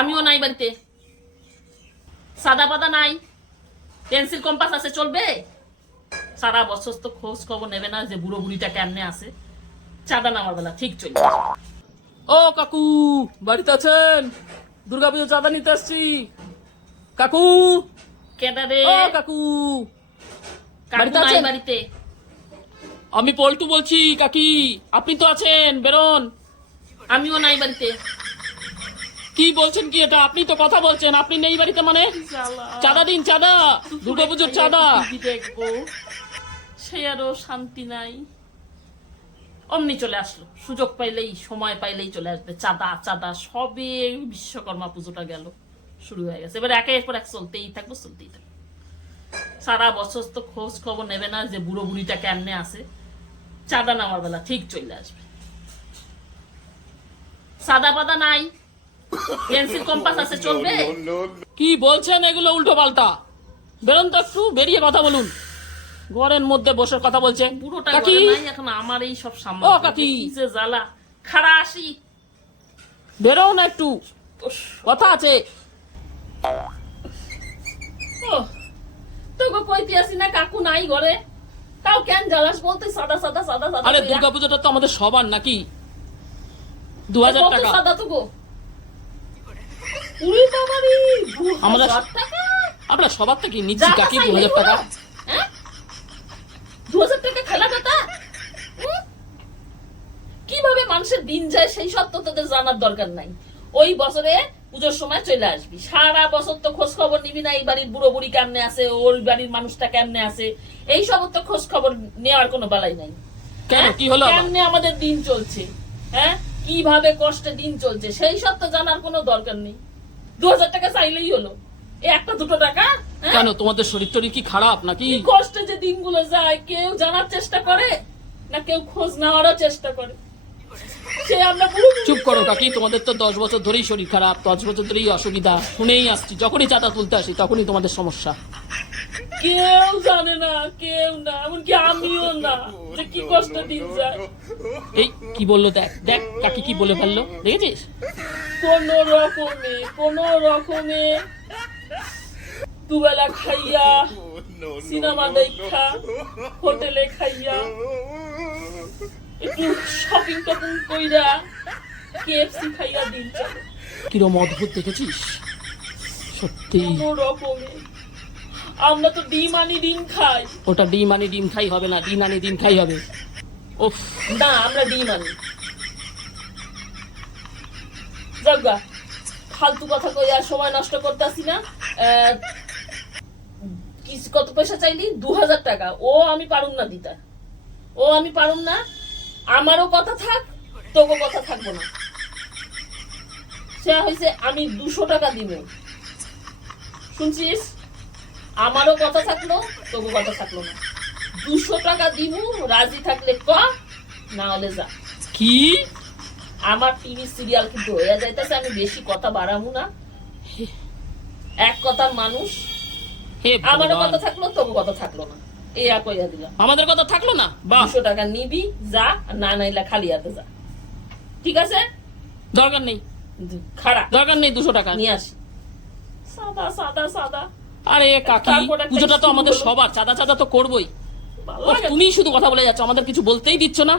আমিও নাই বাড়িতে। সাদা পাতা নাই, পেন্সিল কম্পাস আছে, চলবে? সারা বছর তো খোঁজ খবর নেবে না যে বুড়ো বুড়িটা কেমনে আছে। চাঁদা নামার বেলা ঠিক চলবে। ও কাকু, বাড়িতে আছেন? দুর্গাপুজো চাঁদা নিতে আসছি। কাকু, কেডা রে? ও কাকু, কাকু বাড়িতে নাই আছেন? বাড়িতে। আমি পল্টু বলছি। কাকি, আপনি তো আছেন, বেরোন। আমিও নাই বাড়িতে। কি বলছেন কি এটা? আপনি তো কথা বলছেন, আপনি নেই বাড়িতে মানে? চাঁদা দিন, চাঁদা, দুর্গাপুজোর চাঁদা। দেখবো, সে আরো শান্তি নাই। অমনি চলে আসলো, সুযোগ পাইলেই সময় পাইলেই চলে আসবে। চাঁদা চাঁদা সবে বিশ্বকর্মা পুজোটা গেল, শুরু হয়ে গেছে। এবার একের পর এক চলতেই থাকবো, চলতেই থাকবো। সারা বছর তো খোঁজ খবর নেবে না যে বুড়ো বুড়িটা কেমনে আছে। চাঁদা নামার বেলা ঠিক চলে আসবে। সাদা পাতা নাই, পেন্সিল কম্পাস আছে, চলবে? কি বলছেন এগুলো উল্টো পাল্টা? বেরোন তো একটু, বেরিয়ে কথা বলুন। ঘরের মধ্যে বসে কথা বলছে। পুরোটা কাকি, ঘরে নাই, এখন আমার এই সব সামনে। ও কাকি। কি যে জ্বালা। খাড়া আসি। বেরো না একটু, কথা আছে। তোকে কইতে আসি না কাকু নাই ঘরে, তাও কেন জ্বালাস বলতে? সাদা সাদা সাদা সাদা। আরে দুর্গাপুজোটা তো আমাদের সবার নাকি? 2000 টাকা। সাদা তো গো। উড়ি বাবারি, আমরা 2000 টাকা। আমরা সবার থেকে নিচ্ছি কাকি 2000 টাকা। হ্যাঁ, 2000 টাকা খেলা কথা। কিভাবে মানুষের দিন যায় সেই সব তো তোদের জানার দরকার নাই। ওই বছরে পুজোর সময় চলে আসবি, সারা বছর তো খোঁজ খবর নিবি না এই বাড়ির বুড়ো বুড়ি কেমনে আছে, ওই বাড়ির মানুষটা কেমনে আছে। এই সব তো খোঁজ খবর নেওয়ার কোনো বেলাই নাই। কেন, কি হলো? কেমনে আমাদের দিন চলছে, হ্যাঁ, কিভাবে কষ্টে দিন চলছে সেই সব তো জানার কোনো দরকার নেই। 2000 টাকা চাইলেই হলো, এই একটা দুটো টাকা। হ্যাঁ? কেন, তোমাদের শরীর টরীর কি খারাপ নাকি? কি কষ্টে যে দিনগুলো যায়, কেউ জানার চেষ্টা করে না, কেউ খোঁজ নেওয়ারও চেষ্টা করে। সে আমরা চুপ করো কাকি, তোমাদের তো 10 বছর ধরেই শরীর খারাপ, 10 বছর ধরেই অসুবিধা শুনেই আসছি। যখনই চাঁদা তুলতে আসি তখনই তোমাদের সমস্যা। কেউ জানে না, কেউ না, এমনকি আমিও না, যে কি কষ্ট দিন যায়। এই কি বললো, দেখ দেখ কাকি কি বলে ফেললো, দেখেছিস? কোন রকমে দুবেলা খাইয়া, সিনেমা দেখা, হোটেলে খাইয়া, একটু শপিং টপিং কইরা, কেএফসি খাইয়া দিন চলে। কিরম অদ্ভুত দেখেছিস? সত্যি কোন রকমে। আমরা তো ডিম আনি ডিম খাই। ওটা ডিম আনি ডিম খাই হবে না, ডিম আনি ডিম খাই হবে। ওফ, না, আমরা ডিম আনি। যাগা, ফালতু কথা কই আর সময় নষ্ট করতে আসি না। কত পয়সা চাইলি? 2000 টাকা। ও আমি পারুম না দিতা, ও আমি পারুম না। আমারও কথা থাক, তোকে কথা থাকবো না। সে হয়েছে আমি 200 টাকা দিব, শুনছিস? আমারও কথা থাকলো, তোকে কথা থাকলো না। 200 টাকা দিব, রাজি থাকলে ক, না হলে যা। কি? আমার টিভি সিরিয়াল কিন্তু হয়ে যাইতেছে, আমি বেশি কথা বাড়াবো না। এক কথার মানুষ। হে আমারও ভগবান, কথা থাকলো, তোকে কথা থাকলো না। এই কইয়া দিলাম। আমাদের কথা থাকলো না? বাহ, 200 টাকা নিবি, যা, আর না নাইলে খালি হাতে যা। ঠিক আছে? দরকার নেই, খারাপ দরকার নেই 200 টাকা। নিয়ে আসি। সাদা সাদা সাদা। আরে কাকি, তারপর একটা পুজোটা তো স্কুল আমাদের হলো। সবার, চাঁদা চাঁদা তো করবোই। ভালো লাগে না। তুমি শুধু কথা বলে যাচ্ছ, আমাদের কিছু বলতেই দিচ্ছ না।